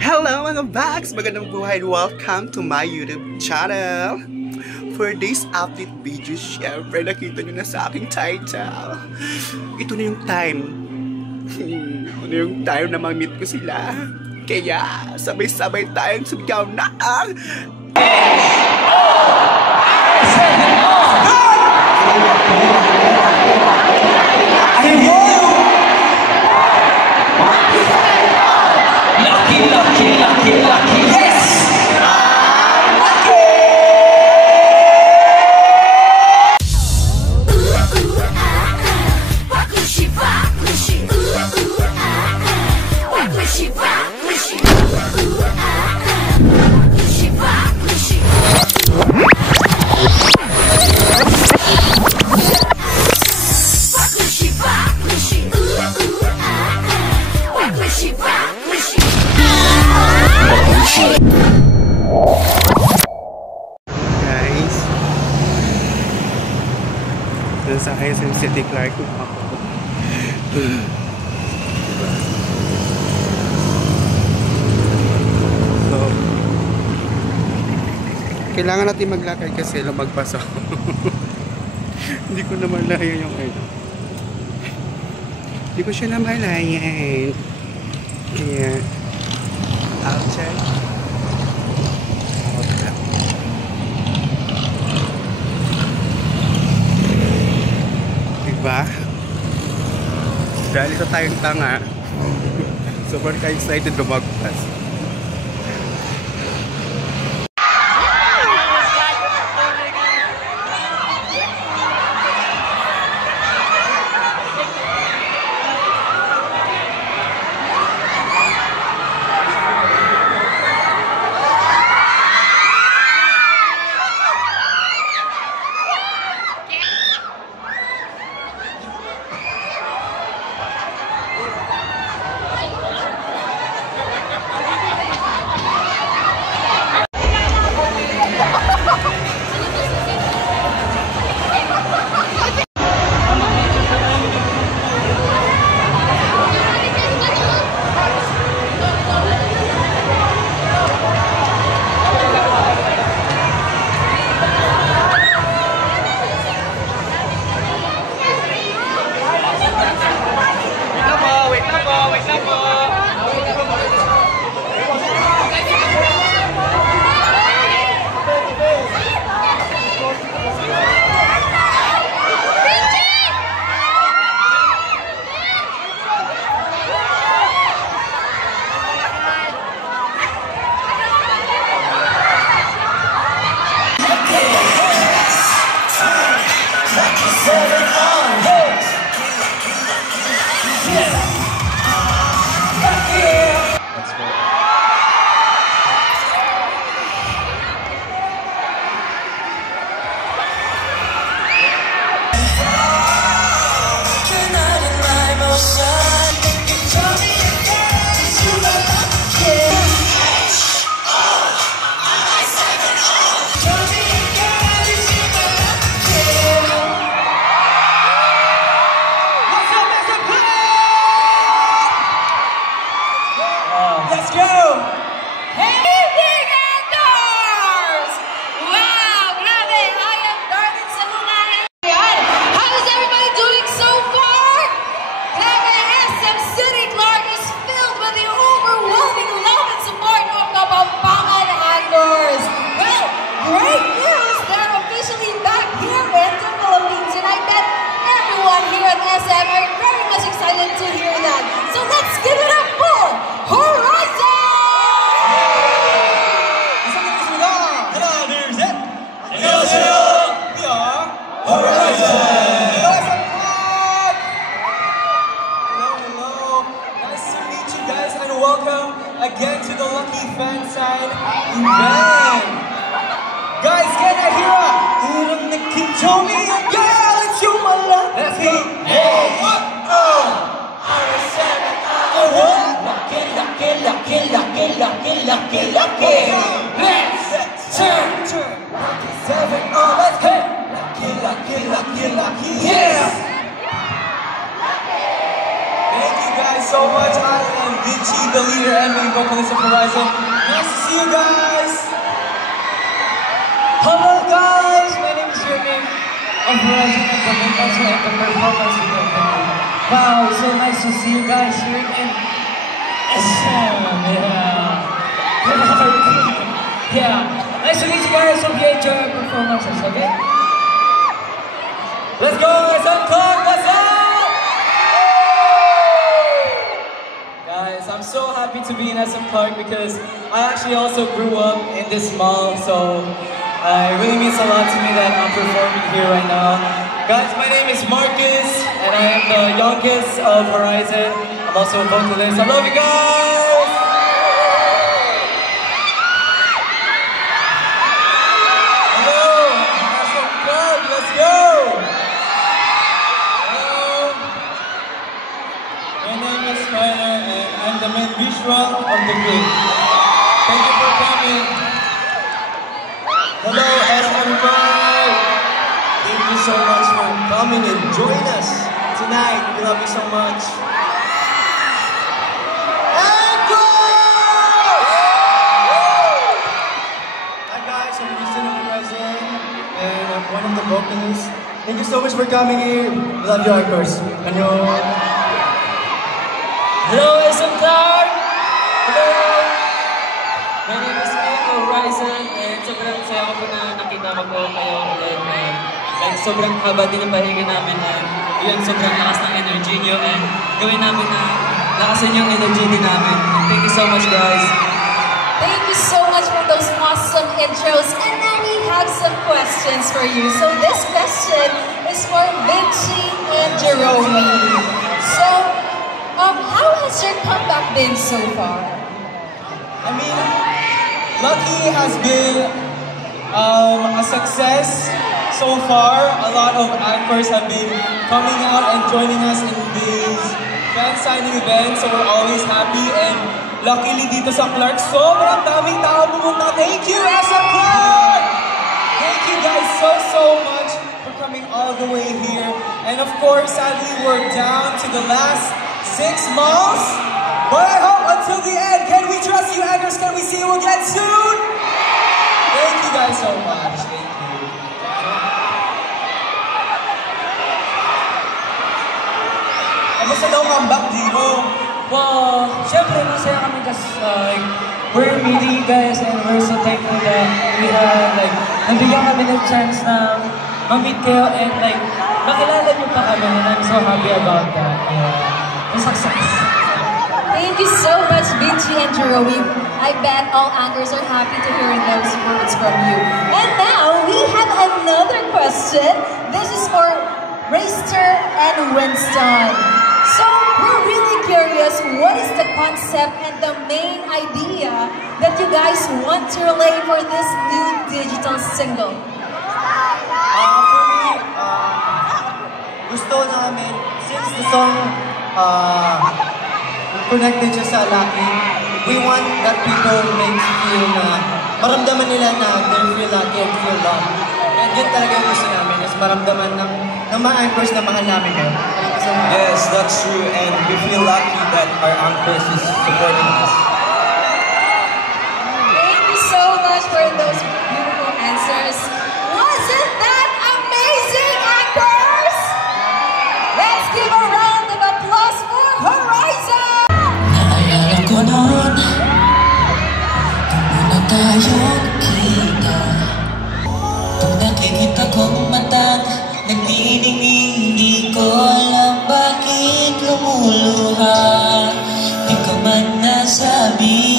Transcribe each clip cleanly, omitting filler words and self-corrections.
Hello mga bags! Magandang buhay and welcome to my YouTube channel. For this update video, syempre nakita nyo na sa aking title. Ito na yung time. Ito na yung time na ma-meet ko sila. Kaya sabay-sabay tayong sumigaw na ang Lucky, yes! guys, dun sa SM City Clark ako. So kailangan natin maglakad kasi lumagpas ako. Hindi ko naman layan yung ano. Hindi ko siya naman layan. Kaya outside. Diba? Dahil isa tayong tanga. Super ka-excited lumagpas. Let's go! Hey, evening, Andors! Wow, grabe! I am Darwin Salunay. How is everybody doing so far? Grabe, SM City Clark is filled with the overwhelming love and support of the Kapampangan Andors. Well, great news! They're officially back here in the Philippines, and I bet everyone here at SM are very much excited to hear that. So let's give it up for Horizon! 하나, 둘, 셋! 안녕하세요! We are Horizon! Hello, hello! Nice to meet you guys and welcome again to the Lucky Fan Sign event! Guys, can I hear a 이런 느낌 종이야? Yeah, let's show my love! Let's go! Hey! What? Lucky! Let's turn! Lucky 7, oh, let's go! Lucky, yes! Thank you guys so much. I am Vinci, the leader and main vocalist of Horizon. Nice to see you guys! Hello guys! My name is Jermaine of Horizon and the main also at the performance with the band. Wow, so nice to see you guys here in SM. Yeah. Nice to meet you guys. Hope you enjoy our performances, okay? Let's go, SM Clark! What's up? Guys, I'm so happy to be in SM Clark because I actually also grew up in this mall, so it really means a lot to me that I'm performing here right now. Guys, my name is Marcus, and I am the youngest of Horizon. I'm also a vocalist. I love you guys! Hello, SM Clark, let's go! Hello. My name is Tyler, and I'm the main visual of the group. Thank you for coming. Hello, SM Clark! Thank you so much for coming and join us tonight. We love you so much. Hi guys, I'm Christian of Horizon, and I'm one of the vocalists. Thank you so much for coming here. We love you, Anchors. Hello, SM Clark! Hello! My name is Mike of Horizon and sobrang saya ko po na nakita ko po kayo ulit. And sobrang haba din ang pahinga namin and yun, sobrang lakas ng energy nyo and gawin namin na lakasan yung energy din namin. Thank you so much guys! Thank you so much for those awesome intros. And now we have some questions for you. So this question is for Vinci and Jerome. So, how has your comeback been so far? I mean, Lucky has been a success so far. A lot of anchors have been coming out and joining us in these fan signing events, so we're always happy. And luckily dito sa Clark, sobrang daming tao pumunta. Thank you, SM Clark! Thank you guys so much for coming all the way here. And of course, sadly, we're down to the last 6 malls. But I hope until the end, can we trust you, Anchors? Can we see you again soon? Thank you guys so much. Thank you. Kamusta daw comeback, Divo? Well, syempre masaya kami kasi we're meeting you guys and we're so thankful that we have nabigyan kami ng chance na ma-meet kayo and makilala niyo pa kami and I'm so happy about that. The success. Thank you so much, Vinci and Jerome. I bet all anchors are happy to hear those words from you. And now, we have another question. This is for Rayster and Winston. So, we're really curious, what is the concept and the main idea that you guys want to relay for this new digital single? For me, gusto namin, since the song connected siya sa Lucky, we want that people make feel na maramdaman nila na they feel lucky and feel love. And yun talaga yung gusto namin, is maramdaman ng mga anchors na mahal namin kayo. Yes, that's true, and we feel lucky that our anchors is supporting us. Thank you so much for those beautiful answers. Wasn't that amazing, anchors? Let's give a round of applause for Horizon! Naalala ko noon, nung una tayong kita. Pag nakikita kong matang nagniningning, di ko alam bakit lumuluha. Di ko man nasabi.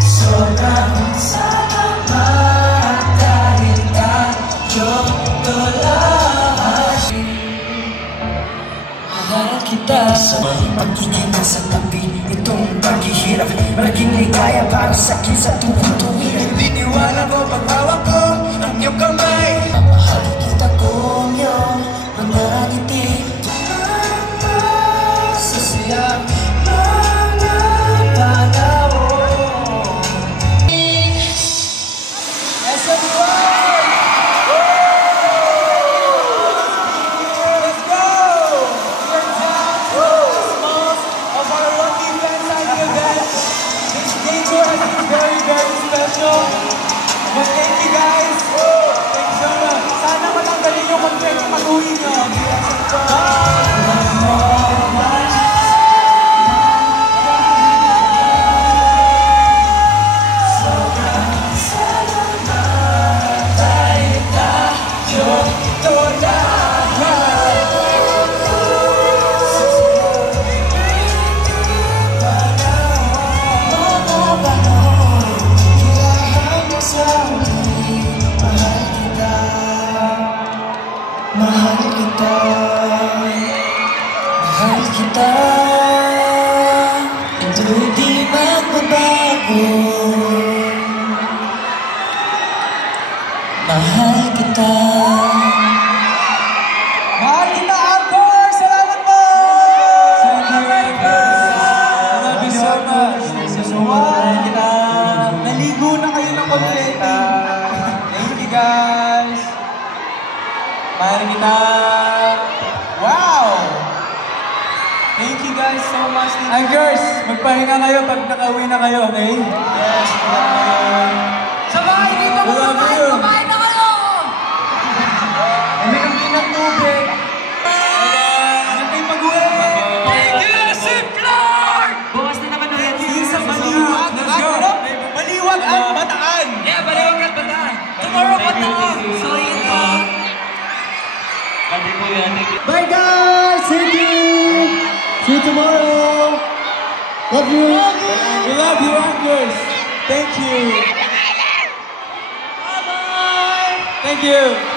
Sobrang salamat dahil tayong tulahan. Mahal kita sa pag-ibig sa tabi. Itong paghihirap, malaking ligaya para sa akin sa tuwing-tuwing. Diniwala ko pag-hawak ko ang iyong kamay. Mahal kita kung iyong mga ngiti. Sa siya mga panahon. SM Clark! Let's go! We're down to the last malls of our lucky pasok. But thank you guys. Thank you so much. Sana matanggalin yung content yung pag-uwi nyo. Mahal kita, mahal kita. Ito'y di magbabago. Mahal kita. Mahal kita, Anchor! Salamat po! Thank you, Anchor! Love you so much. Thank you so much. Naligo na kayo ng confetti. Thank you, guys. Mahal kita. Wow! Thank you guys so much. Anchors, magpahinga kayo pag nakauwi na kayo, okay? Yes, Sa bahay dito, kumain na kayo! uminom din ng tubig. Ano kayo mag-uwi? Thank you, St. Clark! Bukas na naman ulit. Isa Maliwag. Let's go. Maliwag at Bataan. Yeah, Baliwag at Bataan. Tomorrow, Bataan. So, yun lang. Pati po yan. Bye guys! Thank you! See you tomorrow! Love you! We love you, Anchors. Thank you. Bye-bye. Thank you.